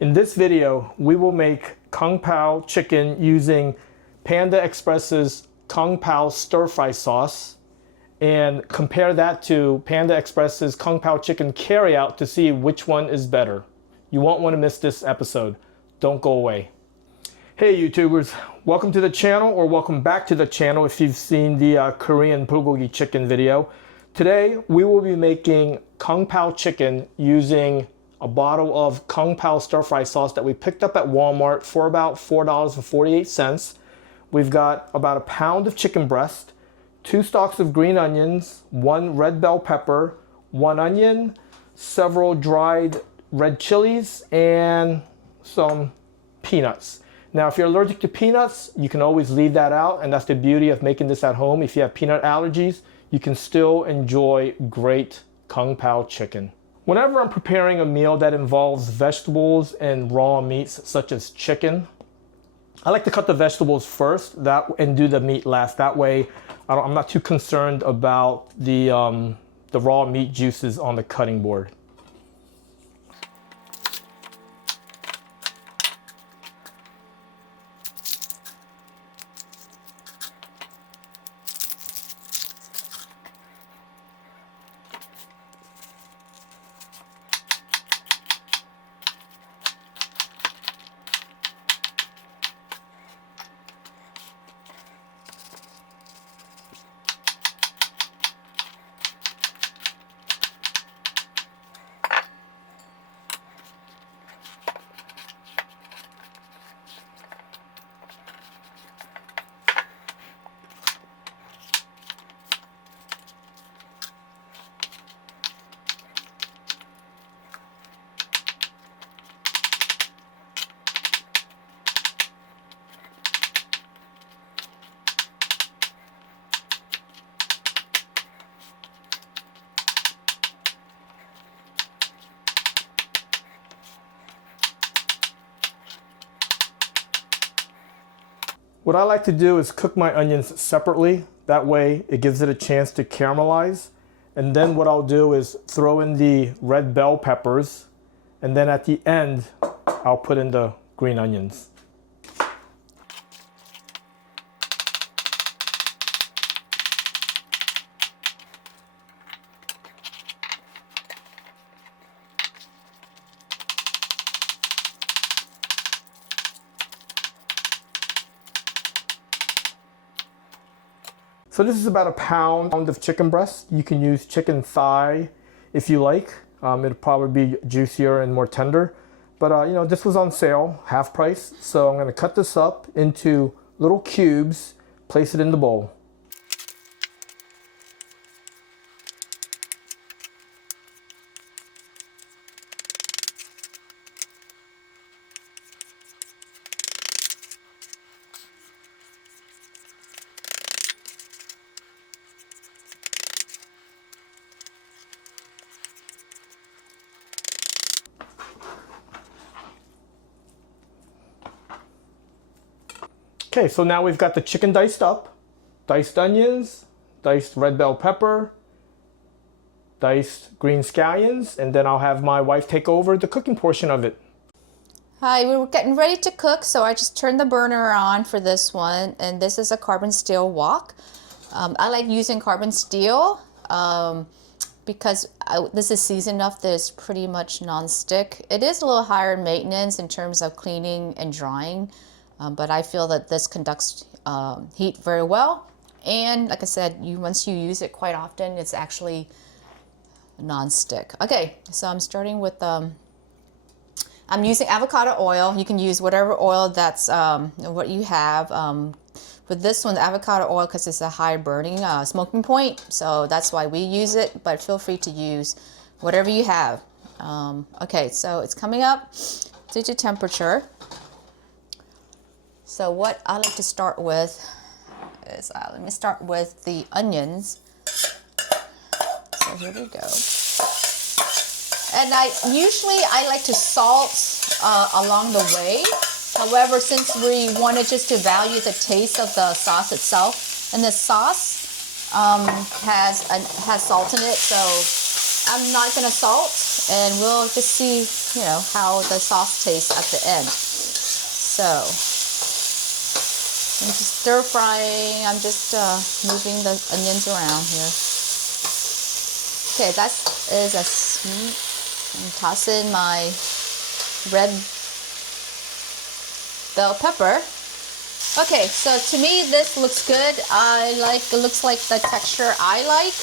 In this video, we will make Kung Pao chicken using Panda Express's Kung Pao stir fry sauce and compare that to Panda Express's Kung Pao chicken carryout to see which one is better. You won't want to miss this episode. Don't go away. Hey YouTubers, welcome to the channel, or welcome back to the channel if you've seen the Korean bulgogi chicken video. Today we will be making Kung Pao chicken using a bottle of Kung Pao stir fry sauce that we picked up at Walmart for about $4.48. We've got about a pound of chicken breast, 2 stalks of green onions, 1 red bell pepper, 1 onion, several dried red chilies, and some peanuts. Now, if you're allergic to peanuts, you can always leave that out, and that's the beauty of making this at home. If you have peanut allergies, you can still enjoy great Kung Pao chicken. Whenever I'm preparing a meal that involves vegetables and raw meats, such as chicken, I like to cut the vegetables first and do the meat last. That way, I'm not too concerned about the raw meat juices on the cutting board. What I like to do is cook my onions separately. That way it gives it a chance to caramelize. And then what I'll do is throw in the red bell peppers. And then at the end, I'll put in the green onions. So this is about a pound of chicken breast. You can use chicken thigh if you like. It'll probably be juicier and more tender. But you know, this was on sale, half price. So I'm gonna cut this up into little cubes, place it in the bowl. Okay, so now we've got the chicken diced up, diced onions, diced red bell pepper, diced green scallions, and then I'll have my wife take over the cooking portion of it. Hi, we were getting ready to cook, so I just turned the burner on for this one, and this is a carbon steel wok. I like using carbon steel because this is seasoned enough that it's pretty much non-stick. It is a little higher maintenance in terms of cleaning and drying. But I feel that this conducts heat very well, and like I said, once you use it quite often, it's actually non-stick. Okay, so I'm starting with I'm using avocado oil. You can use whatever oil that's what you have. With this one, the avocado oil, because it's a high burning smoking point, so that's why we use it. But feel free to use whatever you have. Okay, so it's coming up to temperature. So what I like to start with is, let me start with the onions. So here we go. And I like to salt along the way. However, since we wanted just to value the taste of the sauce itself, and the sauce has salt in it, so I'm not gonna salt, and we'll just see, you know, how the sauce tastes at the end. So I'm just stir frying. I'm just moving the onions around here. Okay, that is a sweet. I'm tossing my red bell pepper. Okay, so to me this looks good. It looks like the texture I like.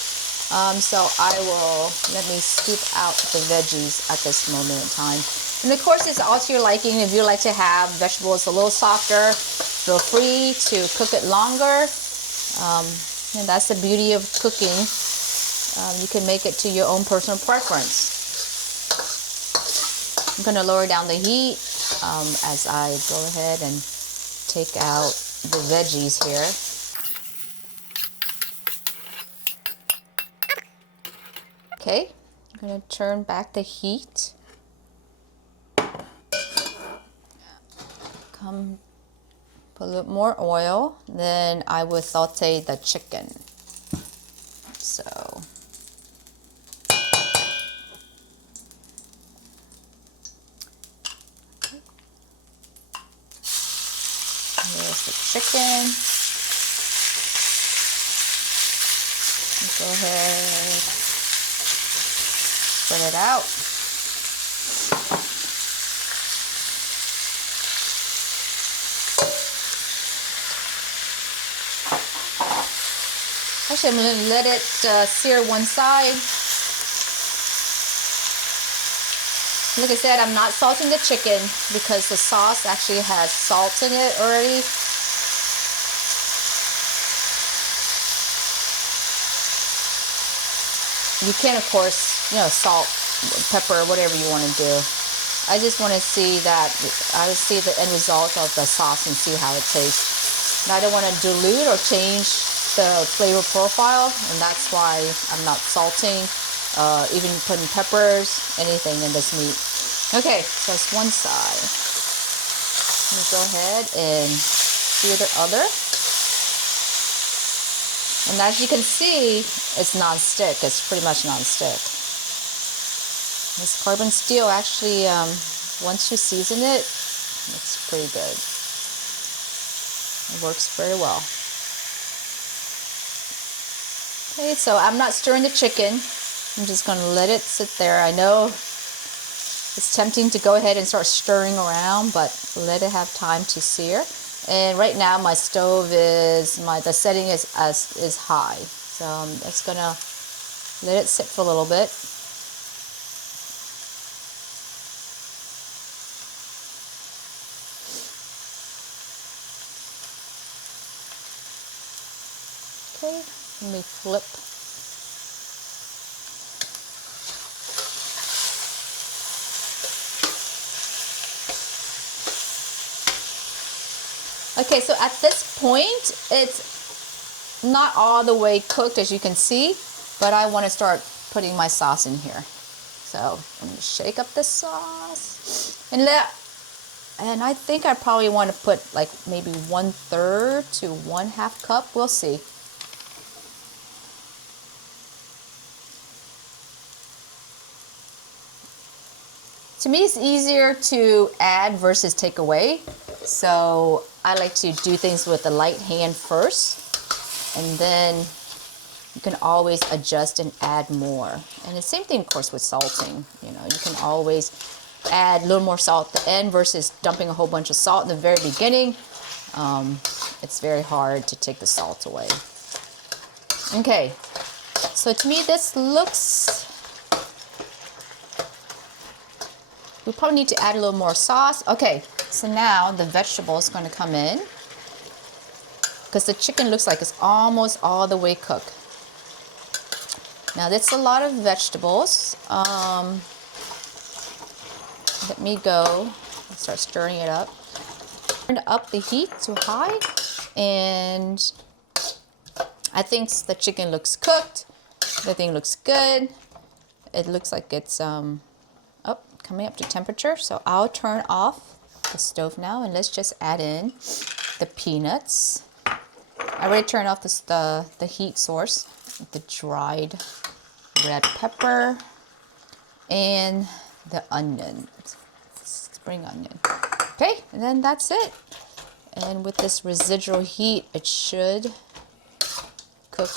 So I will, let me scoop out the veggies at this moment in time. And of course, it's also your liking. If you like to have vegetables a little softer, feel free to cook it longer. And that's the beauty of cooking. You can make it to your own personal preference. I'm gonna lower down the heat as I go ahead and take out the veggies here. Okay, I'm gonna turn back the heat. Put a little more oil, then I will saute the chicken. So, here's the chicken. Go ahead, spread it out. Actually, I'm going to let it sear one side. Like I said, I'm not salting the chicken because the sauce actually has salt in it already. You can, of course, you know, salt, pepper, whatever you want to do. I just want to see that, I see the end result of the sauce and see how it tastes. And I don't want to dilute or change the flavor profile, and that's why I'm not salting, even putting peppers, anything in this meat. Okay, so it's one side. Let me go ahead and sear the other. And as you can see, it's non-stick. It's pretty much non-stick. This carbon steel actually, once you season it, it's pretty good. It works very well. Okay, so I'm not stirring the chicken. I'm just going to let it sit there. I know it's tempting to go ahead and start stirring around, but let it have time to sear. And right now my stove is, the setting is high. So I'm just going to let it sit for a little bit. Okay, let me flip. Okay, so at this point, it's not all the way cooked, as you can see, but I want to start putting my sauce in here. So I'm going to shake up the sauce and I think I probably want to put like maybe 1/3 to 1/2 cup. We'll see. To me, it's easier to add versus take away. So I like to do things with the light hand first, and then you can always adjust and add more. And the same thing, of course, with salting. You know, you can always add a little more salt at the end versus dumping a whole bunch of salt in the very beginning. It's very hard to take the salt away. Okay, so to me, this looks... We probably need to add a little more sauce. Okay, so now the vegetable is going to come in because the chicken looks like it's almost all the way cooked. Now that's a lot of vegetables. Let me go and start stirring it up. Turn up the heat to high, and I think the chicken looks cooked. The thing looks good. It looks like it's coming up to temperature, so I'll turn off the stove now, and let's just add in the peanuts. I already turned off the heat source, the dried red pepper. and the onion, spring onion. Okay, and then that's it. And with this residual heat, it should cook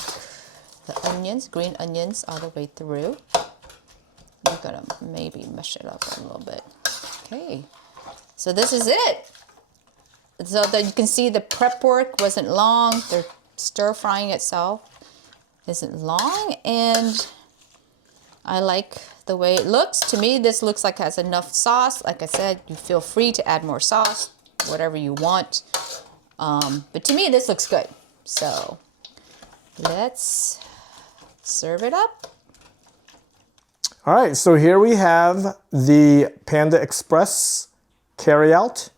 the onions, green onions, all the way through. We're gonna maybe mash it up a little bit. Okay, so this is it. So that you can see the prep work wasn't long. The stir frying itself isn't long, and I like the way it looks. To me, this looks like it has enough sauce. Like I said, you feel free to add more sauce, whatever you want. But to me, this looks good. So let's serve it up. All right, so here we have the Panda Express carryout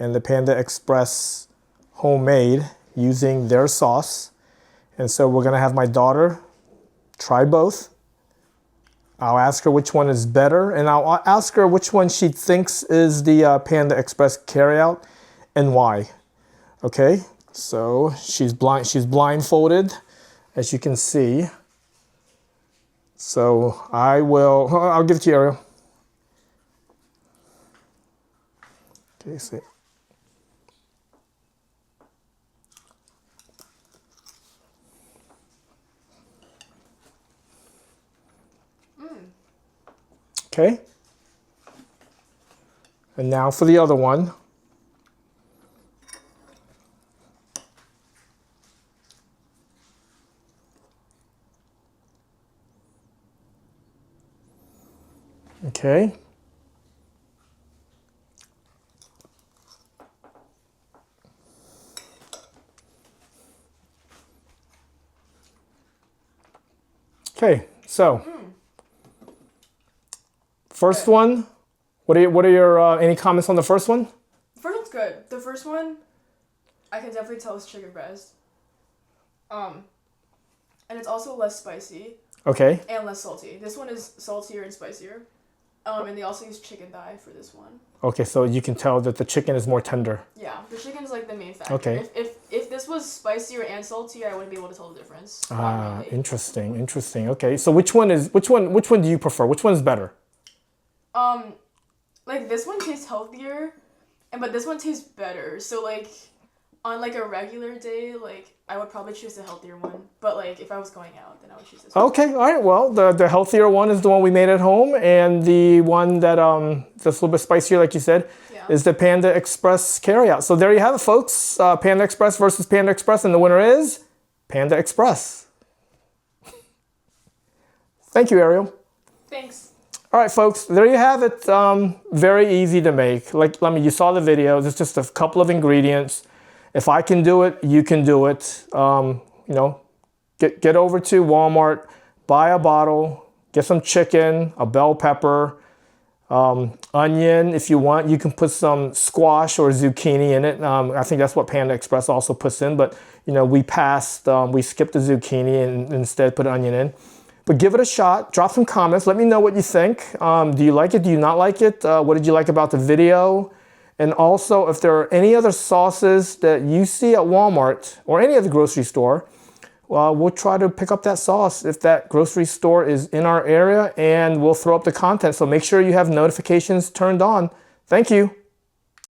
and the Panda Express homemade using their sauce. And so we're gonna have my daughter try both. I'll ask her which one is better, and I'll ask her which one she thinks is the Panda Express carryout and why. Okay, so she's blindfolded, as you can see. So I'll give it to you, Ariel. Okay, see. Okay. And now for the other one. Okay. Okay, so first one. What are your any comments on the first one? The first one's good. The first one, I can definitely tell is chicken breast. And it's also less spicy Okay. and less salty. This one is saltier and spicier. And they also use chicken thigh for this one. Okay, so you can tell that the chicken is more tender. Yeah, the chicken's like the main factor. Okay. If this was spicier and saltier, I wouldn't be able to tell the difference. Ah, Really. interesting. Okay, so which one do you prefer? Which one is better? Like this one tastes healthier, but this one tastes better. So like, on like a regular day, like I would probably choose the healthier one. But like if I was going out, then I would choose this one. Okay, all right. Well, the healthier one is the one we made at home, and the one that that's a little bit spicier, like you said, Yeah. is the Panda Express carryout. So there you have it, folks. Panda Express versus Panda Express, and the winner is Panda Express. Thank you, Ariel. Thanks. All right, folks, there you have it. Very easy to make. Like, you saw the video. There's just a couple of ingredients. If I can do it, you can do it. You know, get over to Walmart, buy a bottle, get some chicken, a bell pepper, onion. If you want, you can put some squash or zucchini in it. I think that's what Panda Express also puts in. But, you know, we skipped the zucchini and instead put onion in. But give it a shot. Drop some comments. Let me know what you think. Do you like it? Do you not like it? What did you like about the video? And also, if there are any other sauces that you see at Walmart or any other grocery store, we'll try to pick up that sauce if that grocery store is in our area, and we'll throw up the content. So make sure you have notifications turned on. Thank you.